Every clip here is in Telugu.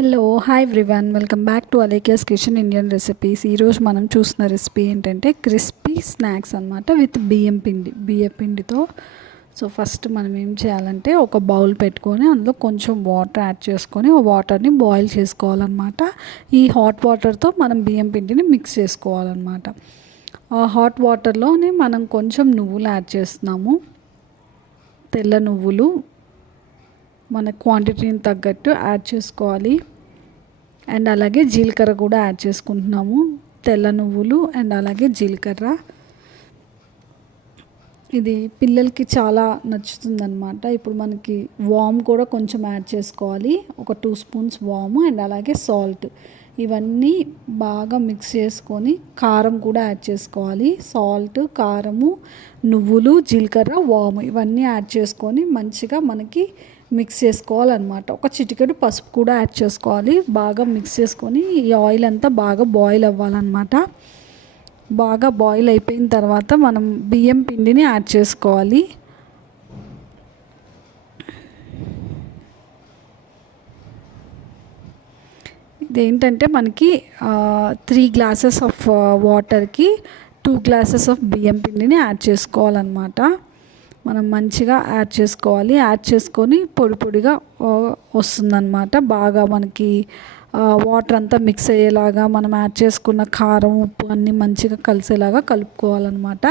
Hello hi everyone, welcome back to Alekhya's kitchen Indian recipes. ఈరోజు మనం చూస్తున్న రెసిపీ ఏంటంటే క్రిస్పీ స్నాక్స్ అనమాట విత్ బియ్యం పిండితో. సో ఫస్ట్ మనం ఏం చేయాలంటే ఒక బౌల్ పెట్టుకొని అందులో కొంచెం వాటర్ యాడ్ చేసుకొని ఆ వాటర్ని బాయిల్ చేసుకోవాలన్నమాట. ఈ హాట్ వాటర్తో మనం బియ్యం పిండిని మిక్స్ చేసుకోవాలన్నమాట. ఆ హాట్ వాటర్లోనే మనం కొంచెం నువ్వులు యాడ్ చేస్తున్నాము, తెల్ల నువ్వులు మన క్వాంటిటీని తగ్గట్టు యాడ్ చేసుకోవాలి. అండ్ అలాగే జీలకర్ర కూడా యాడ్ చేసుకుంటున్నాము, తెల్ల నువ్వులు అండ్ అలాగే జీలకర్ర. ఇది పిల్లలకి చాలా నచ్చుతుందన్నమాట. ఇప్పుడు మనకి వామ్ కూడా కొంచెం యాడ్ చేసుకోవాలి, ఒక 2 స్పూన్స్ వామ్ అండ్ అలాగే సాల్ట్. ఇవన్నీ బాగా మిక్స్ చేసుకొని కారం కూడా యాడ్ చేసుకోవాలి. సాల్ట్, కారము, నువ్వులు, జీలకర్ర, వాము ఇవన్నీ యాడ్ చేసుకొని మంచిగా మనకి మిక్స్ చేసుకోవాలన్నమాట. ఒక చిటికెడు పసుపు కూడా యాడ్ చేసుకోవాలి. బాగా మిక్స్ చేసుకొని ఈ ఆయిల్ అంతా బాగా బాయిల్ అవ్వాలన్నమాట. బాగా బాయిల్ అయిపోయిన తర్వాత మనం బియ్యం పిండిని యాడ్ చేసుకోవాలి. ఇదేంటంటే మనకి 3 గ్లాసెస్ ఆఫ్ వాటర్కి 2 గ్లాసెస్ ఆఫ్ బియ్యం పిండిని యాడ్ చేసుకోవాలన్నమాట. మనం మంచిగా యాడ్ చేసుకోవాలి. యాడ్ చేసుకొని పొడి పొడిగా వస్తుందన్నమాట. బాగా మనకి వాటర్ అంతా మిక్స్ అయ్యేలాగా మనం యాడ్ చేసుకున్న కారం, ఉప్పు అన్నీ మంచిగా కలిసేలాగా కలుపుకోవాలన్నమాట.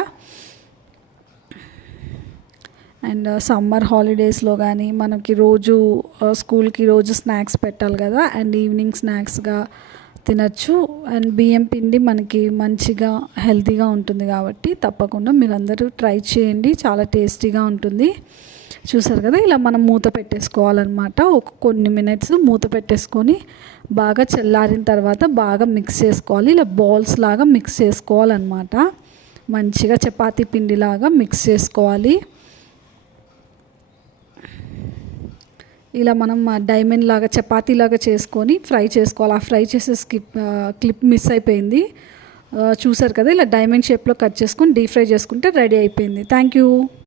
అండ్ సమ్మర్ హాలిడేస్లో కానీ మనకి రోజు స్కూల్కి రోజు స్నాక్స్ పెట్టాలి కదా, అండ్ ఈవినింగ్ స్నాక్స్గా తినచ్చు. అండ్ బియ్యం పిండి మనకి మంచిగా హెల్తీగా ఉంటుంది కాబట్టి తప్పకుండా మీరందరూ ట్రై చేయండి, చాలా టేస్టీగా ఉంటుంది. చూసారు కదా, ఇలా మనం మూత పెట్టేసుకోవాలన్నమాట. ఒక కొన్ని మినిట్స్ మూత పెట్టేసుకొని బాగా చల్లారిన తర్వాత బాగా మిక్స్ చేసుకోవాలి. ఇలా బాల్స్ లాగా మిక్స్ చేసుకోవాలన్నమాట. మంచిగా చపాతీ పిండిలాగా మిక్స్ చేసుకోవాలి. ఇలా మనం డైమండ్ లాగా చపాతీ లాగా చేసుకొని ఫ్రై చేసుకోవాలి. ఆ ఫ్రై చేసే క్లిప్ మిస్ అయిపోయింది. చూసారు కదా, ఇలా డైమండ్ షేప్లో కట్ చేసుకొని డీప్ ఫ్రై చేసుకుంటే రెడీ అయిపోయింది. Thank you.